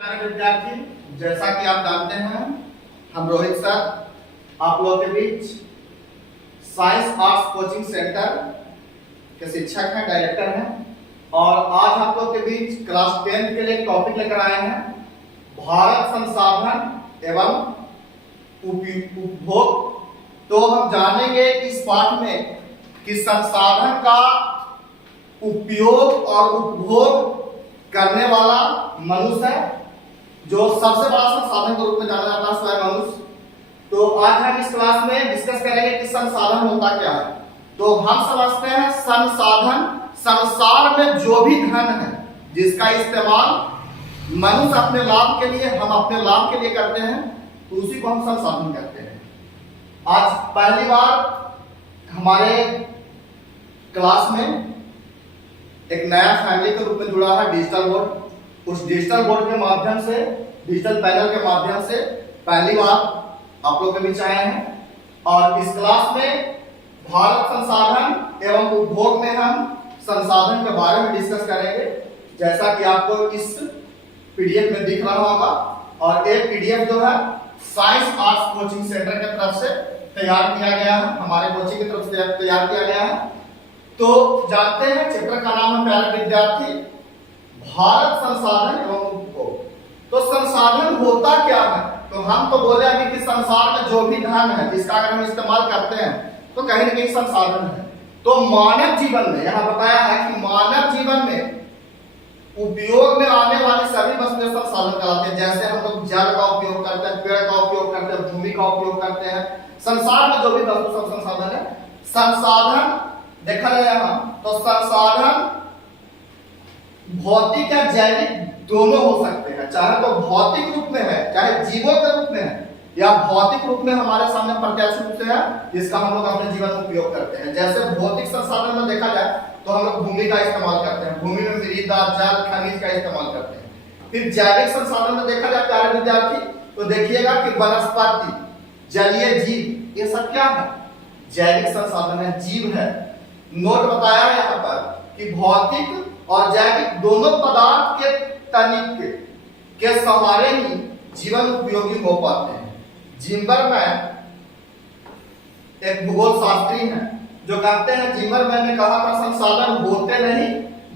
प्यारे विद्यार्थी, जैसा कि आप जानते हैं हम रोहित सर आप लोगों के बीच साइंस आर्ट्स कोचिंग सेंटर के शिक्षक हैं, डायरेक्टर हैं। और आज आप लोगों के बीच क्लास 10 के लिए एक टॉपिक लेकर आए हैं, भारत संसाधन एवं उपभोग। तो हम जानेंगे इस पाठ में कि संसाधन का उपयोग और उपभोग करने वाला मनुष्य है, जो सबसे बड़ा संसाधन के रूप में जाना जाता है, स्वयं मनुष्य। तो आज हम इस क्लास में डिस्कस करेंगे कि संसाधन होता क्या है। तो हम समझते हैं संसाधन संसार में जो भी धन है जिसका इस्तेमाल मनुष्य अपने लाभ के लिए, हम अपने लाभ के लिए करते हैं, तो उसी को हम संसाधन कहते हैं। आज पहली बार हमारे क्लास में एक नया फैमिली के रूप में जुड़ा है डिजिटल बोर्ड। उस डिजिटल बोर्ड के माध्यम से, डिजिटल पैनल के माध्यम से पहली बार आप लोग के बीच आए हैं। और इस क्लास में भारत संसाधन एवं उपभोग में हम संसाधन के बारे में डिस्कस करेंगे, जैसा कि आपको इस पीडीएफ में दिख रहा होगा। और एक पीडीएफ जो है साइंस आर्ट्स कोचिंग सेंटर की तरफ से तैयार किया गया है, हमारे कोचिंग की तरफ से तैयार किया गया है। तो जानते हैं चैप्टर का नाम है प्यारे विद्यार्थी, भारत संसाधन एवं उपभोग। तो संसाधन होता क्या है? तो हम तो बोले अभी कि संसार में जो भी धन है जिसका अगर हम इस्तेमाल करते हैं तो कहीं ना कहीं संसाधन है। तो मानव जीवन में यहां बताया है कि मानव जीवन में उपयोग में आने वाली सभी वस्तुएं संसाधन कहलाते हैं। जैसे हम लोग जल का उपयोग करते हैं, पेड़ का उपयोग करते हैं, भूमि का उपयोग करते हैं। संसार में जो भी वस्तु सब संसाधन है। संसाधन देखा जाए हम तो संसाधन भौतिक या जैविक दोनों हो सकते हैं, चाहे तो भौतिक रूप में है, चाहे जीवों के रूप में है, या भौतिक रूप में हमारे सामने प्रत्यक्ष रूप से है जिसका हम लोग अपने जीवन में उपयोग करते हैं। जैसे भौतिक संसाधन में देखा जाए तो हम लोग भूमि का इस्तेमाल करते हैं, भूमि में मृदा, जल, खनिज का इस्तेमाल करते हैं। फिर जैविक संसाधन में देखा जाए प्यारे विद्यार्थी तो देखिएगा कि वनस्पति, जलीय जीव, ये सब क्या है? जैविक संसाधन है, जीव है। नोट बताया है यहाँ पर कि भौतिक और जैविक दोनों पदार्थ के तनिक के सहारे ही जीवन उपयोगी हो पाते हैं। जिम्बरमैन एक भूगोल शास्त्री हैं जो कहते हैं, जिम्बरमैन ने कहा था संसाधन होते नहीं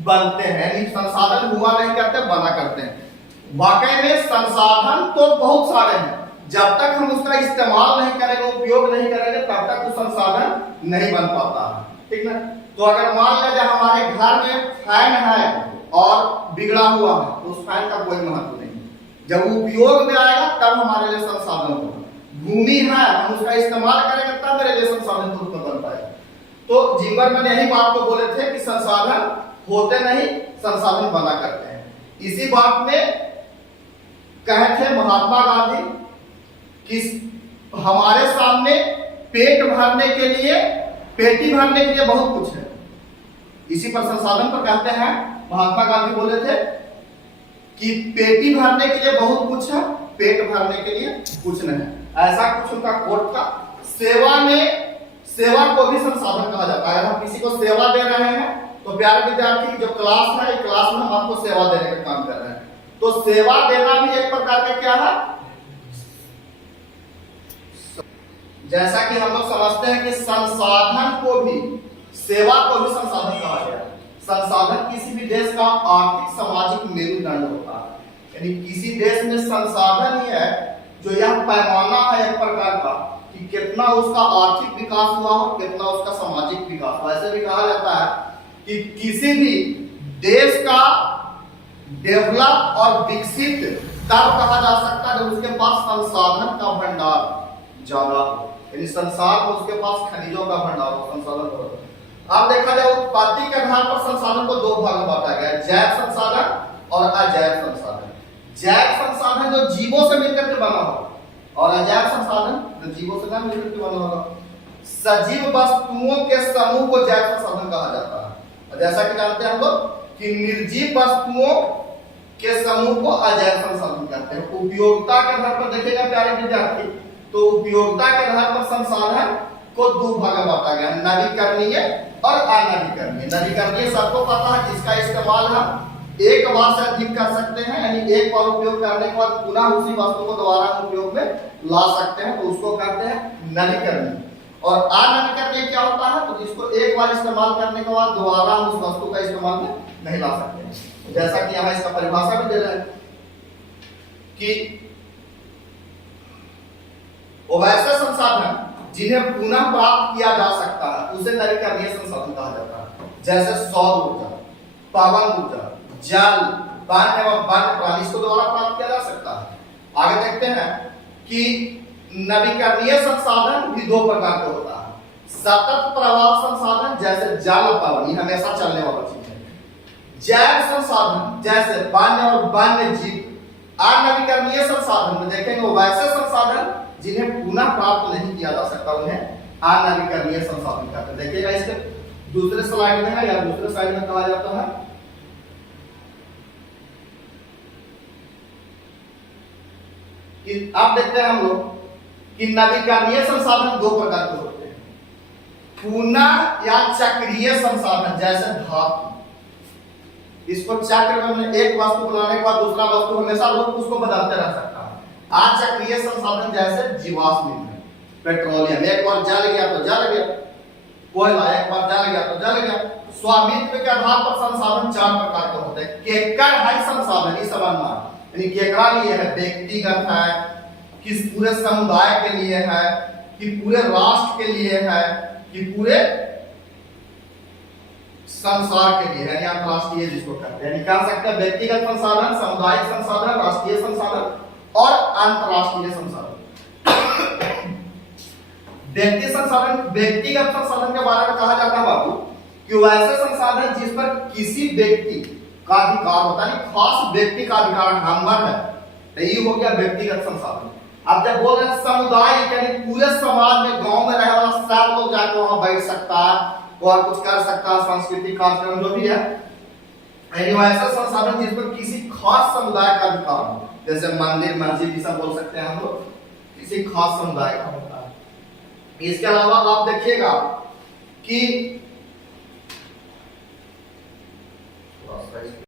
बनते हैं, यानी संसाधन हुआ नहीं करते, बना करते हैं। वाकई में संसाधन तो बहुत सारे हैं, जब तक हम उसका इस्तेमाल नहीं करेंगे, उपयोग नहीं करेंगे, तब तक वो संसाधन नहीं बन पाता है। ठीक ना? तो अगर मान लिया जाए हमारे घर में फैन है और बिगड़ा हुआ है तो उस फैन का कोई महत्व नहीं, जब उपयोग में आएगा तब हमारे लिए संसाधन होगा। भूमि है, हम उसका इस्तेमाल करेंगे तब मेरे लिए संसाधन के रूप में बन पाएगा। तो जिम्बरमैन यही बात को बोले थे कि संसाधन होते नहीं, संसाधन बना करते हैं। इसी बात में कहे थे महात्मा गांधी कि हमारे सामने पेट भरने के लिए, पेटी भरने के लिए बहुत कुछ है। इसी पर संसाधन पर कहते हैं, महात्मा गांधी बोले थे कि पेटी भरने के लिए बहुत कुछ है, पेट भरने के लिए कुछ नहीं। ऐसा कुछ उनका कोट था। सेवा में, सेवा को भी संसाधन कहा जाता है। अगर हम किसी को सेवा दे रहे हैं तो प्यारे विद्यार्थी जो क्लास है, क्लास में हम आपको सेवा देने का काम कर रहे हैं, तो सेवा देना भी एक प्रकार का क्या है? जैसा कि हम लोग समझते हैं कि संसाधन को भी, सेवा को भी संसाधन कहा गया है। संसाधन किसी भी देश का आर्थिक सामाजिक मेरुदंड होता है, यानी किसी देश में संसाधन ही है जो यह पैमाना है एक प्रकार का कि कितना उसका आर्थिक विकास हुआ हो, कितना उसका सामाजिक विकास हुआ। ऐसे भी कहा जाता है कि किसी भी देश का डेवलप और विकसित तब कहा जा सकता है जब उसके पास संसाधन का भंडार ज्यादा हो, यानी संसार में उसके पास खनिजों का भंडार हो, संसाधन हो। अब देखा जाए उत्पत्ति के आधार पर संसाधन को दो भाग में बांटा गया है, जैव संसाधन और अजैव संसाधन। जैव संसाधन जो जीवों से मिलकर के बना हो, और अजैव संसाधन जो जीवों से ना मिलकर के बना होगा। सजीव वस्तुओं के समूह को जैव संसाधन कहा जाता है। जैसा कि जानते हैं हम लोग कि निर्जीव वस्तुओं के समूह को अजैव संसाधन कहते हैं। उपयोगिता के आधार पर देखिएगा प्यारे विद्यार्थी, तो उपयोगिता के आधार पर संसाधन को दो भाग में बांटा गया, नवीकरणीय और अनवीकरणीय। नवीकरणीय सबको पता है, जिसका इस्तेमाल हम एक बार से अधिक कर सकते हैं, यानी एक बार उपयोग करने के बाद पुनः उसी वस्तु को दोबारा उपयोग में ला सकते हैं, तो उसको कहते हैं नवीकरणीय। और अनवीकरणीय क्या होता है, तो जिसको एक बार इस्तेमाल करने के बाद दोबारा हम उस वस्तु का इस्तेमाल में नहीं ला सकते। जैसा कि यहाँ इसका परिभाषा भी दे रहे हैं कि वो वैसे संसाधन जिन्हें पुनः प्राप्त किया जा सकता है उसे नवीकरणीय संसाधन कहा जाता है। जैसे सौर ऊर्जा, पवन ऊर्जा, जल, वन्य एवं वन्य प्राणी, इसको दोबारा प्राप्त किया जा सकता है। आगे देखते हैं कि नवीकरणीय संसाधन भी दो प्रकार के होता है। सतत प्रवाह संसाधन जैसे जल, पवन, ये हमेशा चलने वाला चीज है। जैव संसाधन जैसे वन्य और वन्य जीव। अनवीकरणीय संसाधन में देखेंगे वो वैसे संसाधन जिन्हें पुनः प्राप्त नहीं किया जा सकता, उन्हें अनवीकरणीय संसाधन कहते हैं। देखिएगा इसके दूसरे स्लाइड में है या दूसरे स्लाइड में कहा जाता है कि आप देखते हैं हम लोग कि नवीकरणीय संसाधन दो प्रकार के होते हैं। पुनः या चक्रीय संसाधन जैसे धातु, इसको चक्र में एक वस्तु बनाने के बाद दूसरा वस्तु हमेशा लोग उसको बदलते रह सकता है। अचक्रीय संसाधन जैसे जीवाश्म ईंधन, पेट्रोलियम, एक बार जल गया तो जल गया, कोयला एक बार जल गया तो जल गया। स्वामित्व के आधार पर संसाधन चार प्रकार के होते हैं। केकर है संसाधन, इस सवाल यानी केकरा लिए है, व्यक्तिगत है, किस पूरे समुदाय के लिए है, कि पूरे राष्ट्र के लिए है, कि पूरे संसार के लिए है, यानी अंतरराष्ट्रीय जिसको कहते हैं। यानी कह सकते हैं व्यक्तिगत संसाधन, सामुदायिक संसाधन, राष्ट्रीय संसाधन और अंतरराष्ट्रीय संसाधन। व्यक्ति संसाधन, व्यक्तिगत संसाधन के बारे में कहा जाता है बाबू कि वैसे संसाधन जिस पर किसी व्यक्ति का अधिकार होता है, खास व्यक्ति का अधिकार हमर है, तो ये हो गया व्यक्तिगत संसाधन। अब जब बोल रहे हैं सामुदायिक, यानी पूरे समाज में, गांव में रहने वाला सब लोग जाकर वहां बैठ सकता है और कुछ कर सकता है, सांस्कृतिक कार्यक्रम जो भी है, यानी वैसा संसाधन जिस पर किसी खास समुदाय का अधिकार हो, जैसे मंदिर, मस्जिद, ये सब बोल सकते हैं हम लोग, किसी खास समुदाय का होता है। इसके अलावा आप देखिएगा कि